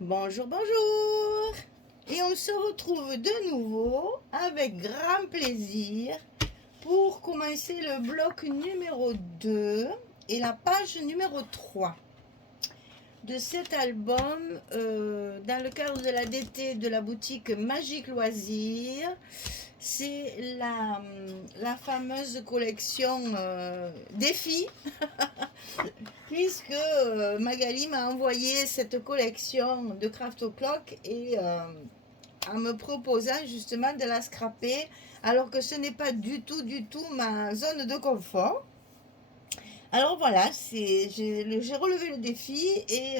Bonjour, bonjour. Et on se retrouve de nouveau avec grand plaisir pour commencer le bloc numéro 2 et la page numéro 3 de cet album dans le cadre de la DT de la boutique Magique Loisirs. C'est la fameuse collection défi puisque Magali m'a envoyé cette collection de Craft O'Clock et en me proposant justement de la scraper alors que ce n'est pas du tout ma zone de confort. Alors voilà, j'ai relevé le défi et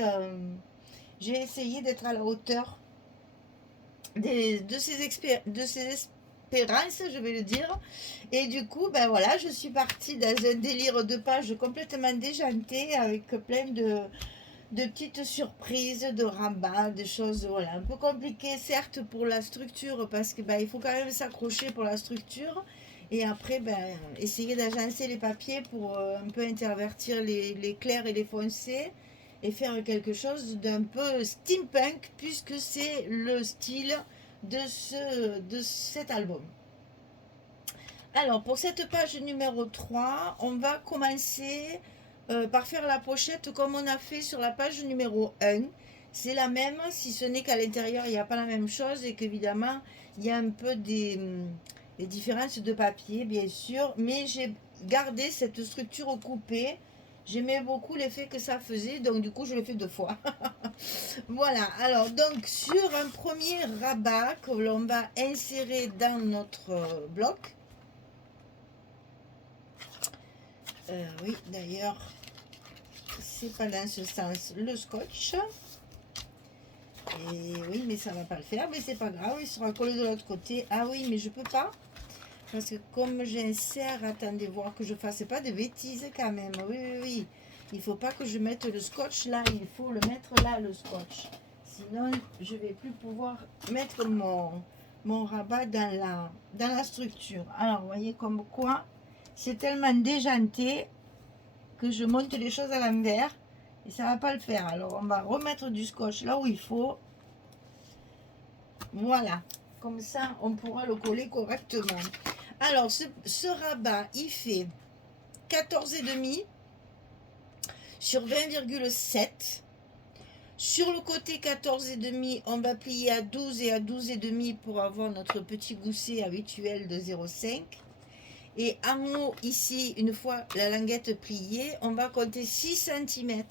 j'ai essayé d'être à la hauteur de ces espérances, je vais le dire. Et du coup, ben voilà, je suis partie dans un délire de pages complètement déjanté avec plein de petites surprises, de rabats, de choses, voilà, un peu compliquées certes pour la structure parce que ben, il faut quand même s'accrocher pour la structure et après ben, essayer d'agencer les papiers pour un peu intervertir les clairs et les foncés et faire quelque chose d'un peu steampunk puisque c'est le style de cet album. Alors pour cette page numéro 3, on va commencer par faire la pochette comme on a fait sur la page numéro 1. C'est la même, si ce n'est qu'à l'intérieur, il n'y a pas la même chose et qu'évidemment, il y a un peu des différences de papier, bien sûr, mais j'ai gardé cette structure coupée. J'aimais beaucoup l'effet que ça faisait, donc du coup, je l'ai fait 2 fois. Voilà, alors donc sur un premier rabat que l'on va insérer dans notre bloc. Oui, d'ailleurs, c'est pas dans ce sens le scotch. Et oui, mais ça va pas le faire, mais c'est pas grave, il sera collé de l'autre côté. Ah oui, mais je peux pas. Parce que comme j'insère, attendez voir que je fasse pas de bêtises quand même. Oui, oui, oui. Il faut pas que je mette le scotch là, il faut le mettre là, le scotch. Sinon, je vais plus pouvoir mettre mon rabat dans la structure. Alors, vous voyez comme quoi, c'est tellement déjanté que je monte les choses à l'envers et ça va pas le faire. Alors, on va remettre du scotch là où il faut. Voilà, comme ça, on pourra le coller correctement. Alors, ce rabat, il fait 14,5 sur 20,7. Sur le côté 14,5, on va plier à 12 et à 12,5 pour avoir notre petit gousset habituel de 0,5. Et en haut, ici, une fois la languette pliée, on va compter 6 cm.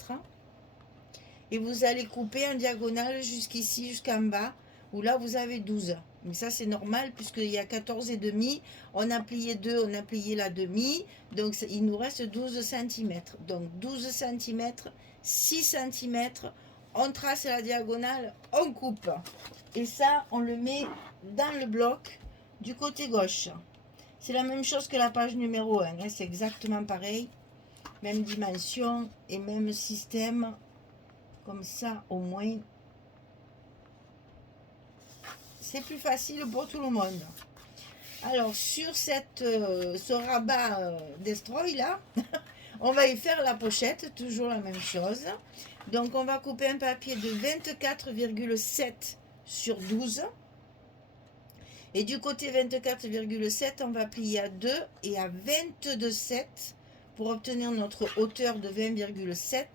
Et vous allez couper en diagonale jusqu'ici, jusqu'en bas, où là, vous avez 12. Mais ça, c'est normal, puisqu'il y a 14,5. On a plié 2, on a plié la demi. Donc, il nous reste 12 cm. Donc, 12 cm, 6 cm. On trace la diagonale, on coupe. Et ça, on le met dans le bloc du côté gauche. C'est la même chose que la page numéro 1. Hein, c'est exactement pareil. Même dimension et même système. Comme ça, au moins, c'est plus facile pour tout le monde. Alors, sur ce rabat Destroy là, on va y faire la pochette, toujours la même chose. Donc, on va couper un papier de 24,7 sur 12. Et du côté 24,7, on va plier à 2 et à 22,7 pour obtenir notre hauteur de 20,7.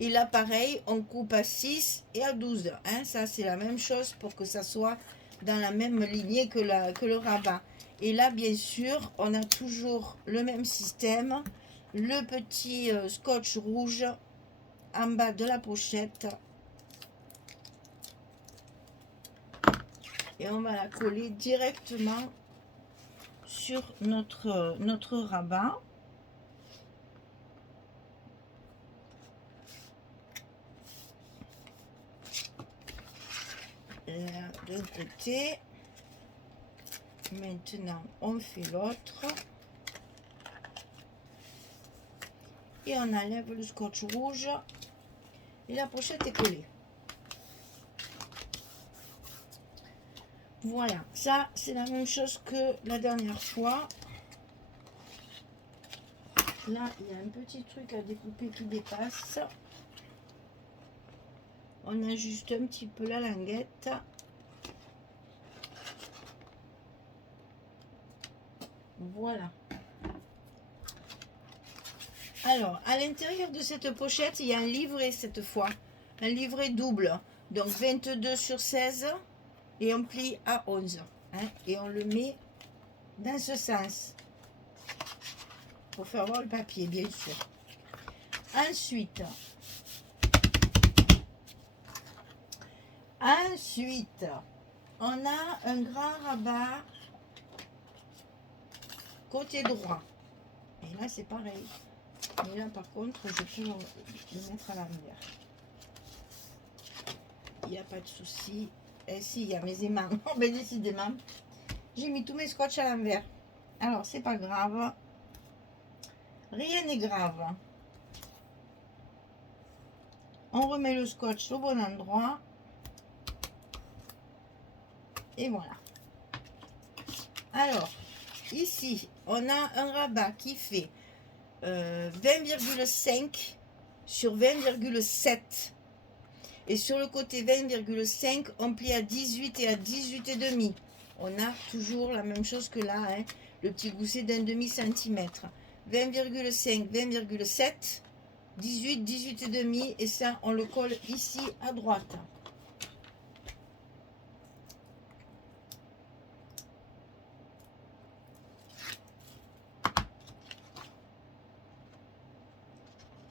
Et là, pareil, on coupe à 6 et à 12. Hein, ça, c'est la même chose pour que ça soit dans la même lignée que le rabat. Et là, bien sûr, on a toujours le même système. Le petit scotch rouge en bas de la pochette. Et on va la coller directement sur notre rabat. Là, d'un côté. Maintenant, on fait l'autre. Et on enlève le scotch rouge. Et la pochette est collée. Voilà, ça c'est la même chose que la dernière fois. Là, il y a un petit truc à découper qui dépasse. on ajuste un petit peu la languette. Voilà. Alors, à l'intérieur de cette pochette, il y a un livret cette fois. Un livret double. Donc 22 sur 16 et on plie à 11. Hein, et on le met dans ce sens. Pour faire voir le papier, bien sûr. Ensuite, on a un grand rabat côté droit. Et là, c'est pareil. Mais là, par contre, je peux le mettre à l'envers. Il n'y a pas de souci. Et si, il y a mes aimants. Ben, décidément, j'ai mis tous mes scotch à l'envers. Alors, c'est pas grave. Rien n'est grave. On remet le scotch au bon endroit. Et voilà. Alors, ici, on a un rabat qui fait 20,5 sur 20,7. Et sur le côté 20,5, on plie à 18 et à 18,5. On a toujours la même chose que là, hein, le petit gousset d'un demi-centimètre. 20,5, 20,7, 18, 18,5. Et ça, on le colle ici à droite.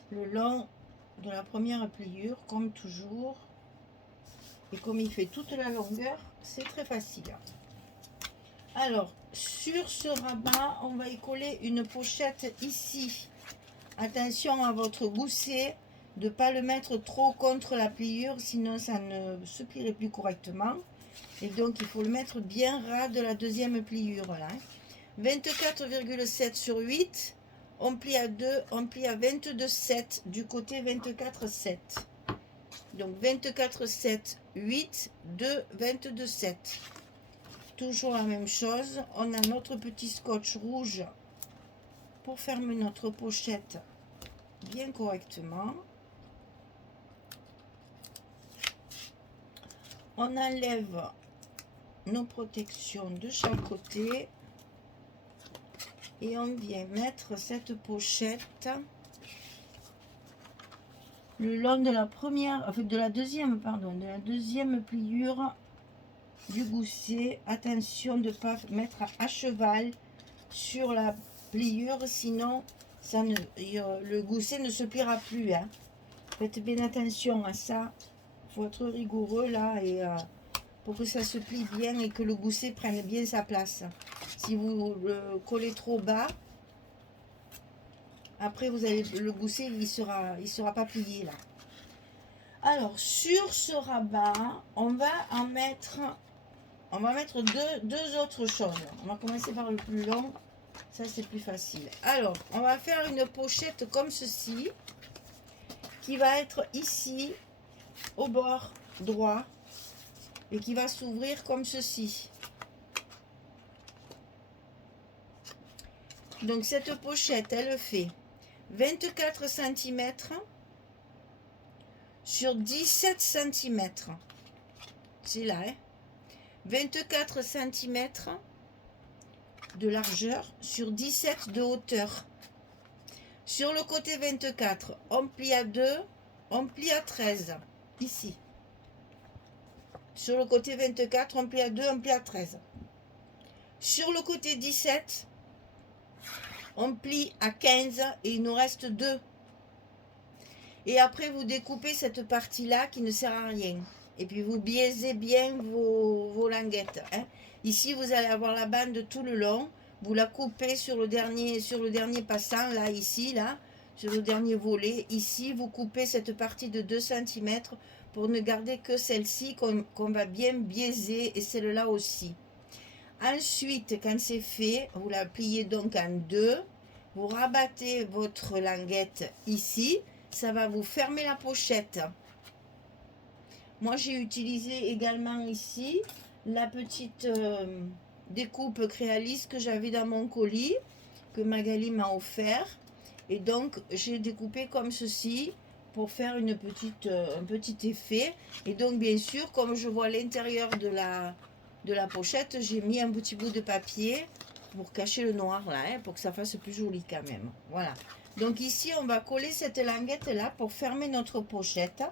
Le long de la première pliure, comme toujours. Et comme il fait toute la longueur, c'est très facile. Alors, sur ce rabat, on va y coller une pochette ici. Attention à votre gousset, de ne pas le mettre trop contre la pliure, sinon ça ne se plierait plus correctement. Et donc, il faut le mettre bien ras de la deuxième pliure. Là. 24,7 sur 8. On plie à 2, on plie à 22,7 du côté 24,7. Donc 24,7, 8, 2, 22,7. Toujours la même chose. On a notre petit scotch rouge pour fermer notre pochette bien correctement. On enlève nos protections de chaque côté. Et on vient mettre cette pochette le long de la première, enfin de la deuxième pliure du gousset. Attention de ne pas mettre à cheval sur la pliure, sinon ça ne, le gousset ne se pliera plus. Hein. Faites bien attention à ça. Il faut être rigoureux là et pour que ça se plie bien et que le gousset prenne bien sa place. Si vous le collez trop bas, après vous allez le gousset, il sera pas plié là. Alors sur ce rabat, on va mettre deux autres choses. On va commencer par le plus long, ça c'est plus facile. Alors on va faire une pochette comme ceci, qui va être ici au bord droit et qui va s'ouvrir comme ceci. Donc cette pochette, elle fait 24 cm sur 17 cm. C'est là, hein. 24 cm de largeur sur 17 de hauteur. Sur le côté 24, on plie à 2, on plie à 13. Ici. Sur le côté 24, on plie à 2, on plie à 13. Sur le côté 17, on plie à 15 et il nous reste 2. Et après, vous découpez cette partie-là qui ne sert à rien. Et puis, vous biaisez bien vos languettes. Hein. Ici, vous allez avoir la bande tout le long. Vous la coupez sur le dernier passant, là, ici, là, sur le dernier volet. Ici, vous coupez cette partie de 2 cm pour ne garder que celle-ci qu'on va bien biaiser et celle-là aussi. Ensuite, quand c'est fait, vous la pliez donc en 2. Vous rabattez votre languette ici. Ça va vous fermer la pochette. Moi, j'ai utilisé également ici la petite découpe Créalis que j'avais dans mon colis, que Magali m'a offert. Et donc, j'ai découpé comme ceci pour faire un petit effet. Et donc bien sûr, comme je vois l'intérieur de la pochette, j'ai mis un petit bout de papier pour cacher le noir là, hein, pour que ça fasse plus joli quand même. Voilà. Donc ici, on va coller cette languette là pour fermer notre pochette.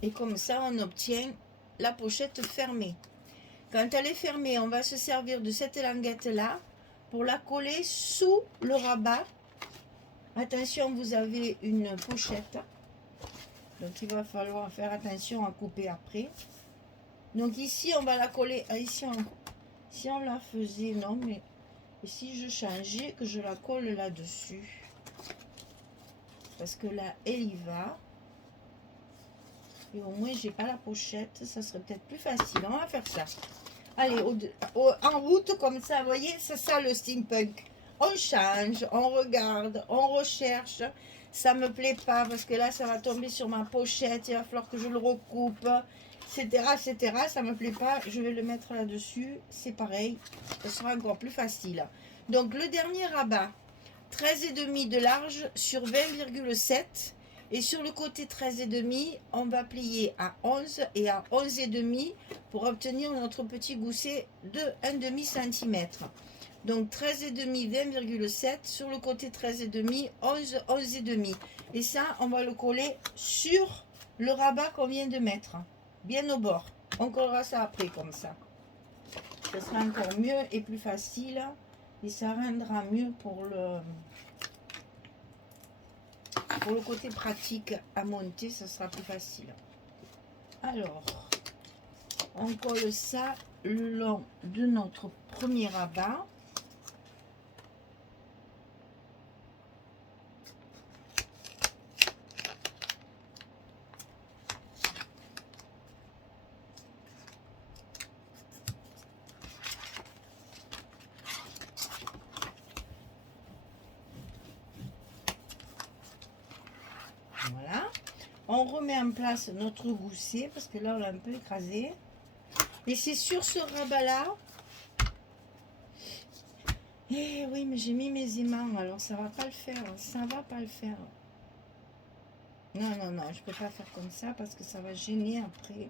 Et comme ça, on obtient la pochette fermée. Quand elle est fermée, on va se servir de cette languette là pour la coller sous le rabat. Attention, vous avez une pochette. Donc, il va falloir faire attention à couper après. Donc, ici, on va la coller. Ici, si on la faisait, non, mais si je changeais, que je la colle là-dessus. Parce que là, elle y va. Et au moins, j'ai pas la pochette. Ça serait peut-être plus facile. On va faire ça. Allez, en route, comme ça, vous voyez, c'est ça le steampunk. On change, on regarde, on recherche. Ça me plaît pas parce que là, ça va tomber sur ma pochette. Il va falloir que je le recoupe, etc., etc. Ça me plaît pas. Je vais le mettre là-dessus. C'est pareil. Ça sera encore plus facile. Donc, le dernier rabat, 13,5 de large sur 20,7. Et sur le côté 13,5, on va plier à 11 et à 11,5 pour obtenir notre petit gousset de 1,5 cm. Donc 13,5, 20,7 sur le côté 13,5, 11, 11,5. Et ça, on va le coller sur le rabat qu'on vient de mettre, bien au bord. On collera ça après comme ça. Ça sera encore mieux et plus facile. Et ça rendra mieux pour le côté pratique à monter, ça sera plus facile. Alors, on colle ça le long de notre premier rabat. Voilà. On remet en place notre gousset parce que là, on l'a un peu écrasé. Et c'est sur ce rabat-là. Eh oui, mais j'ai mis mes aimants, alors ça va pas le faire. Ça va pas le faire. Non, non, non, je peux pas faire comme ça parce que ça va gêner après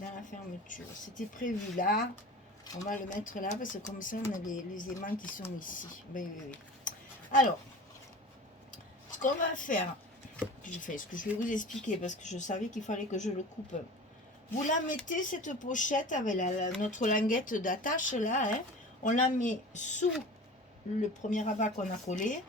dans la fermeture. C'était prévu là. On va le mettre là parce que comme ça, on a les aimants qui sont ici. Ben, oui, oui. Alors, ce qu'on va faire, je fais ce que je vais vous expliquer parce que je savais qu'il fallait que je le coupe. Vous la mettez, cette pochette avec notre languette d'attache là, hein, on la met sous le premier rabat qu'on a collé,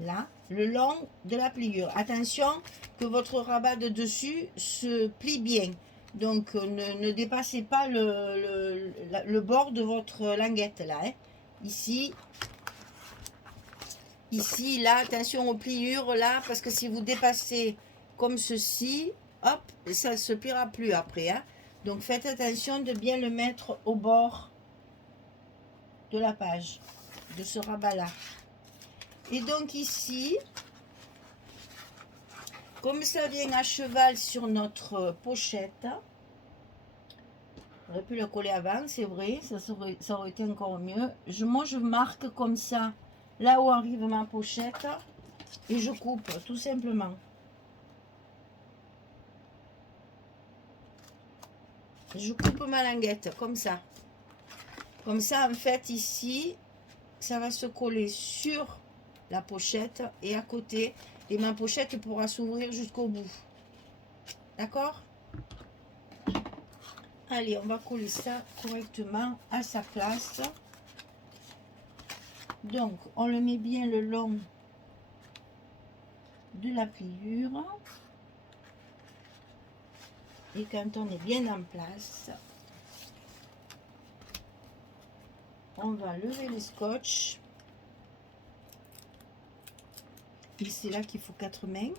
là, le long de la pliure. Attention que votre rabat de dessus se plie bien. Donc ne dépassez pas le bord de votre languette là. Hein. Ici, là, attention aux pliures là, parce que si vous dépassez comme ceci, hop, ça ne se pliera plus après. Hein. Donc faites attention de bien le mettre au bord de la page, de ce rabat là. Et donc ici, comme ça vient à cheval sur notre pochette, j'aurais pu le coller avant, c'est vrai, ça aurait été encore mieux. Moi je marque comme ça, là où arrive ma pochette, et je coupe, tout simplement. Je coupe ma languette, comme ça. Comme ça, en fait, ici, ça va se coller sur la pochette et à côté. Et ma pochette pourra s'ouvrir jusqu'au bout. D'accord? Allez, on va coller ça correctement à sa place. Donc, on le met bien le long de la pliure. Et quand on est bien en place, on va lever le scotch. Et c'est là qu'il faut 4 mains.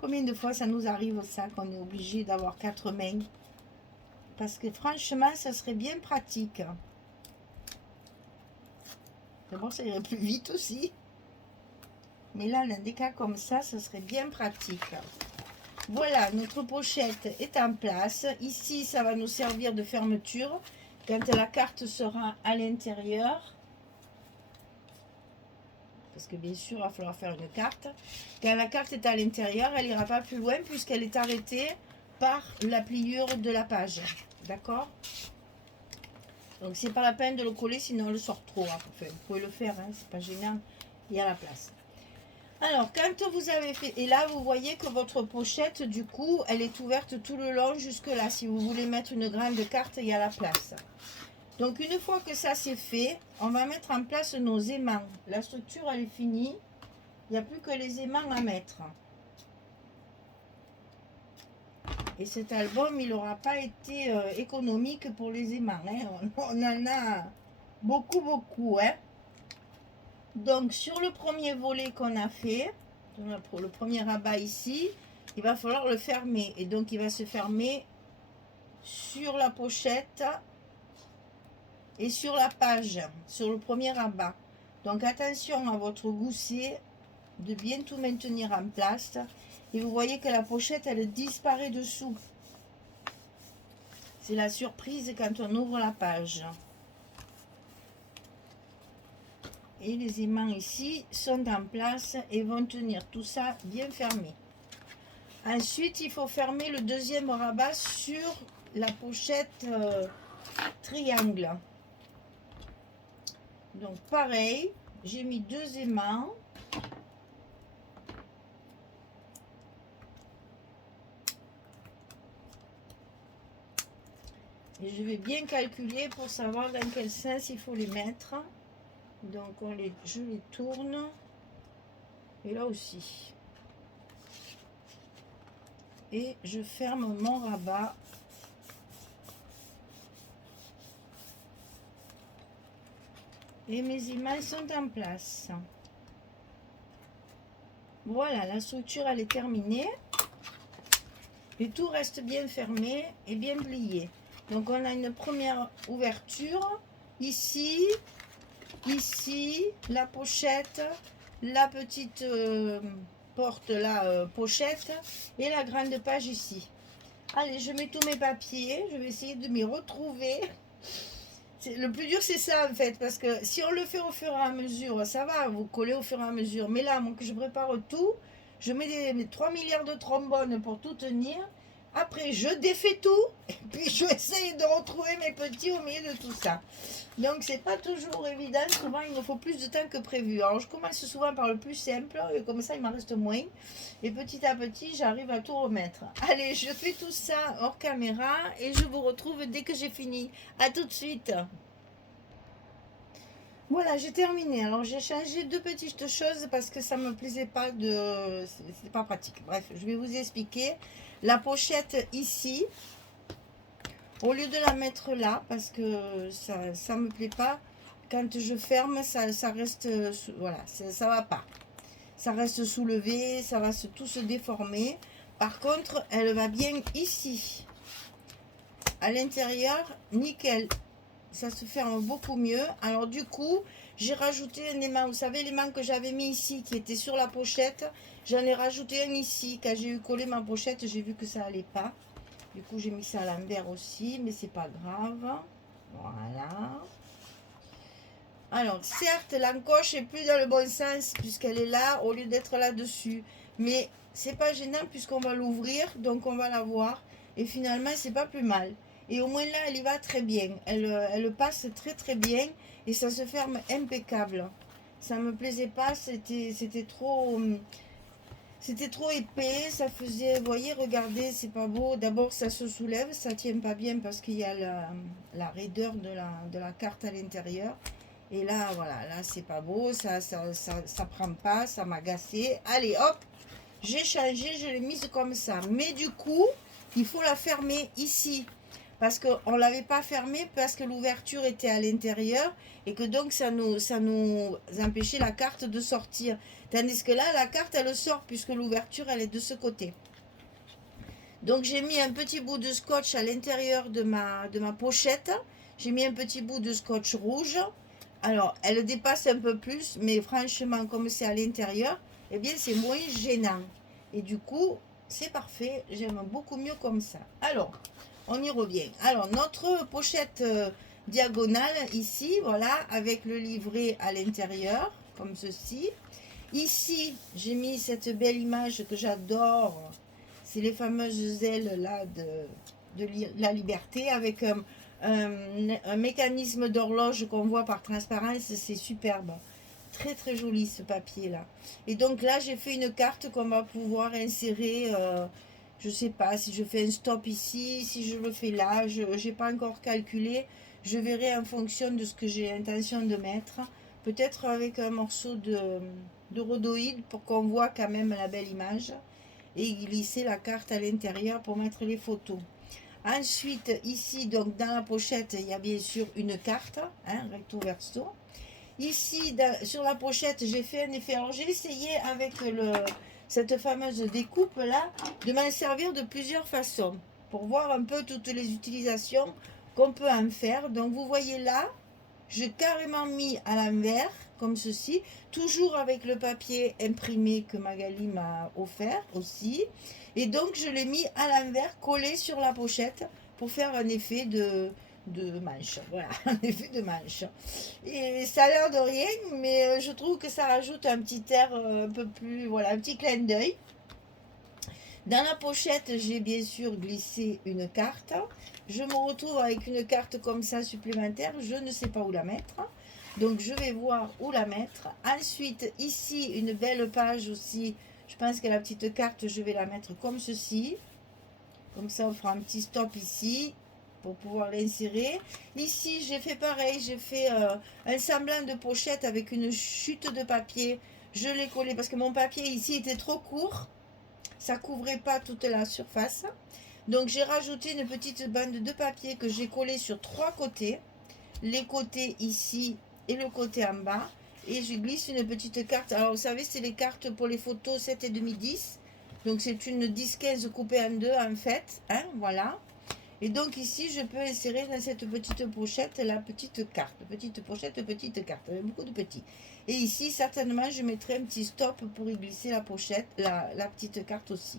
Combien de fois ça nous arrive ça, qu'on est obligé d'avoir 4 mains? Parce que franchement, ça serait bien pratique. D'abord, ça irait plus vite aussi. Mais là, dans des cas comme ça serait bien pratique. Voilà, notre pochette est en place. Ici, ça va nous servir de fermeture. quand la carte sera à l'intérieur, parce que bien sûr, il va falloir faire une carte. Quand la carte est à l'intérieur, elle n'ira pas plus loin puisqu'elle est arrêtée par la pliure de la page. D'accord? Donc, c'est pas la peine de le coller, sinon elle sort trop. Hein. Enfin, vous pouvez le faire, hein, c'est pas gênant. Il y a la place. Alors, quand vous avez fait... Et là, vous voyez que votre pochette, du coup, elle est ouverte tout le long jusque là. Si vous voulez mettre une grande carte, il y a la place. Donc, une fois que ça c'est fait, on va mettre en place nos aimants. La structure, elle est finie. Il n'y a plus que les aimants à mettre. Et cet album, il n'aura pas été économique pour les aimants. Hein. On en a beaucoup, beaucoup. Hein. Donc, sur le premier volet qu'on a fait, pour le premier rabat ici, il va falloir le fermer. Et donc, il va se fermer sur la pochette et sur la page, sur le premier rabat. Donc attention à votre gousset, de bien tout maintenir en place. Et vous voyez que la pochette, elle disparaît dessous. C'est la surprise quand on ouvre la page. Et les aimants ici sont en place et vont tenir tout ça bien fermé. Ensuite, il faut fermer le deuxième rabat sur la pochette triangle. Donc pareil, j'ai mis 2 aimants. Et je vais bien calculer pour savoir dans quel sens il faut les mettre. Donc je les tourne. Et là aussi. Et je ferme mon rabat. Et mes aimants sont en place. Voilà, la structure elle est terminée. Et tout reste bien fermé et bien plié. Donc on a une première ouverture. Ici, ici, la pochette, la petite porte, la pochette et la grande page ici. Allez, je mets tous mes papiers. Je vais essayer de m'y retrouver. Le plus dur c'est ça en fait, parce que si on le fait au fur et à mesure, ça va, vous collez au fur et à mesure. Mais là, moi que je prépare tout, je mets mes 3 milliards de trombones pour tout tenir. Après, je défais tout, et puis je essaye de retrouver mes petits au milieu de tout ça. Donc, c'est pas toujours évident. Souvent, il me faut plus de temps que prévu. Alors, je commence souvent par le plus simple, et comme ça, il m'en reste moins. Et petit à petit, j'arrive à tout remettre. Allez, je fais tout ça hors caméra, et je vous retrouve dès que j'ai fini. À tout de suite. Voilà, j'ai terminé. Alors, j'ai changé 2 petites choses parce que ça me plaisait pas de... C'était pas pratique. Bref, je vais vous expliquer. La pochette ici, au lieu de la mettre là, parce que ça me plaît pas, quand je ferme, ça reste... Voilà, ça va pas. Ça reste soulevé, ça va tout se déformer. Par contre, elle va bien ici. À l'intérieur, nickel. Ça se ferme beaucoup mieux. Alors du coup, j'ai rajouté un aimant. Vous savez, l'aimant que j'avais mis ici, qui était sur la pochette, j'en ai rajouté un ici. Quand j'ai eu collé ma pochette, j'ai vu que ça allait pas. Du coup, j'ai mis ça à l'envers aussi, mais c'est pas grave. Voilà. Alors, certes, l'encoche est plus dans le bon sens, puisqu'elle est là, au lieu d'être là-dessus. Mais c'est pas gênant, puisqu'on va l'ouvrir, donc on va la voir. Et finalement, c'est pas plus mal. Et au moins là, elle y va très bien. Elle passe très très bien. Et ça se ferme impeccable. Ça me plaisait pas. C'était trop épais. Ça faisait... Vous voyez, regardez, c'est pas beau. D'abord, ça se soulève. Ça tient pas bien parce qu'il y a la raideur de la carte à l'intérieur. Et là, voilà. Là, c'est pas beau. Ça prend pas. Ça m'a agacé. Allez, hop. J'ai changé. Je l'ai mise comme ça. Mais du coup, il faut la fermer ici. Parce qu'on ne l'avait pas fermé parce que l'ouverture était à l'intérieur et que donc ça nous empêchait la carte de sortir. Tandis que là, la carte, elle sort puisque l'ouverture, elle est de ce côté. Donc, j'ai mis un petit bout de scotch à l'intérieur de ma pochette. J'ai mis un petit bout de scotch rouge. Alors, elle dépasse un peu plus, mais franchement, comme c'est à l'intérieur, eh bien, c'est moins gênant. Et du coup, c'est parfait. J'aime beaucoup mieux comme ça. Alors... On y revient. Alors, notre pochette diagonale ici, voilà, avec le livret à l'intérieur, comme ceci. Ici, j'ai mis cette belle image que j'adore. C'est les fameuses ailes là de la liberté avec un mécanisme d'horloge qu'on voit par transparence. C'est superbe. Très très joli ce papier là. Et donc là, j'ai fait une carte qu'on va pouvoir insérer. Je sais pas si je fais un stop ici, si je le fais là. Je n'ai pas encore calculé. Je verrai en fonction de ce que j'ai l'intention de mettre. Peut-être avec un morceau de rhodoïde pour qu'on voit quand même la belle image et glisser la carte à l'intérieur pour mettre les photos. Ensuite, ici, donc dans la pochette, il y a bien sûr une carte, hein, recto verso. Ici, sur la pochette, j'ai fait un effet. Alors, j'ai essayé avec cette fameuse découpe là de m'en servir de plusieurs façons pour voir un peu toutes les utilisations qu'on peut en faire. Donc, vous voyez là, j'ai carrément mis à l'envers, comme ceci, toujours avec le papier imprimé que Magali m'a offert aussi. Et donc, je l'ai mis à l'envers, collé sur la pochette, pour faire un effet de manche. Voilà, un effet de manche. Et ça a l'air de rien, mais je trouve que ça rajoute un petit air un peu plus, voilà, un petit clin d'œil. Dans la pochette, j'ai bien sûr glissé une carte. Je me retrouve avec une carte comme ça supplémentaire. Je ne sais pas où la mettre. Donc, je vais voir où la mettre. Ensuite, ici, une belle page aussi. Je pense que la petite carte, je vais la mettre comme ceci. Comme ça, on fera un petit stop ici pour pouvoir l'insérer. Ici, j'ai fait pareil. J'ai fait un semblant de pochette avec une chute de papier. Je l'ai collé parce que mon papier ici était trop court. Ça couvrait pas toute la surface. Donc j'ai rajouté une petite bande de papier que j'ai collée sur 3 côtés. Les côtés ici et le côté en bas. Et je glisse une petite carte. Alors vous savez, c'est les cartes pour les photos 7,5 10. Donc c'est une 10-15 coupée en deux en fait. Hein, voilà. Et donc ici, je peux insérer dans cette petite pochette la petite carte. Petite pochette, petite carte. Avec beaucoup de petits. Et ici, certainement, je mettrai un petit stop pour y glisser la pochette, la petite carte aussi.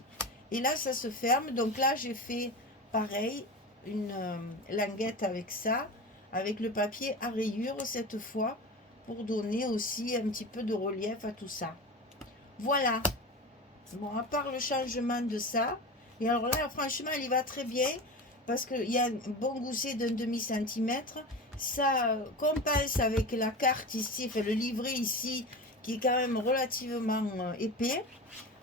Et là, ça se ferme. Donc là, j'ai fait pareil, une languette avec ça, avec le papier à rayures cette fois, pour donner aussi un petit peu de relief à tout ça. Voilà. Bon, à part le changement de ça, et alors là, franchement, il y va très bien, parce qu'il y a un bon gousset d'un demi-centimètre. Ça compense avec la carte ici, enfin le livret ici, qui est quand même relativement épais.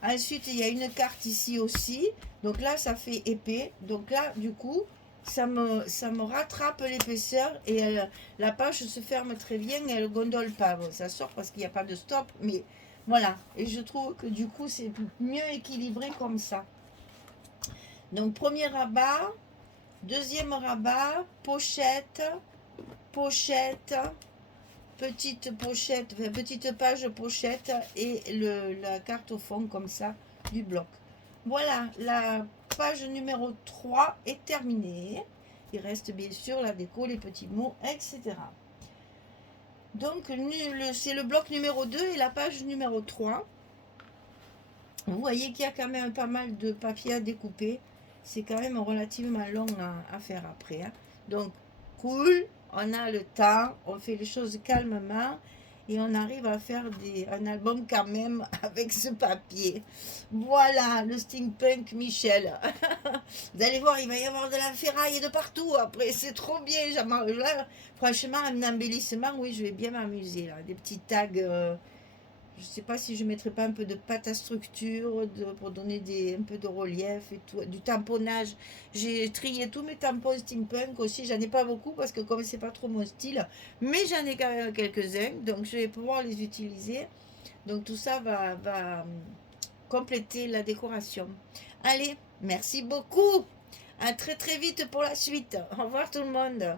Ensuite, il y a une carte ici aussi. Donc là, ça fait épais. Donc là, du coup, ça me rattrape l'épaisseur et la page se ferme très bien et elle ne gondole pas. Bon, ça sort parce qu'il n'y a pas de stop, mais voilà. Et je trouve que du coup, c'est mieux équilibré comme ça. Donc, premier rabat, deuxième rabat, pochette, pochette, petite pochette, petite page pochette et la carte au fond comme ça du bloc. Voilà, la page numéro 3 est terminée. Il reste bien sûr la déco, les petits mots, etc. Donc c'est le bloc numéro 2 et la page numéro 3. Vous voyez qu'il y a quand même pas mal de papier à découper. C'est quand même relativement long à faire après. Hein. Donc, cool, on a le temps, on fait les choses calmement et on arrive à faire un album quand même avec ce papier. Voilà, le steampunk Michel. Vous allez voir, il va y avoir de la ferraille de partout après. C'est trop bien. Là, franchement, un embellissement, oui, je vais bien m'amuser. Des petits tags... je ne sais pas si je ne mettrai pas un peu de pâte à structure pour donner un peu de relief et tout. Du tamponnage. J'ai trié tous mes tampons steampunk aussi. J'en ai pas beaucoup parce que comme c'est pas trop mon style. Mais j'en ai quand même quelques-uns. Donc je vais pouvoir les utiliser. Donc tout ça va compléter la décoration. Allez, merci beaucoup. À très très vite pour la suite. Au revoir tout le monde.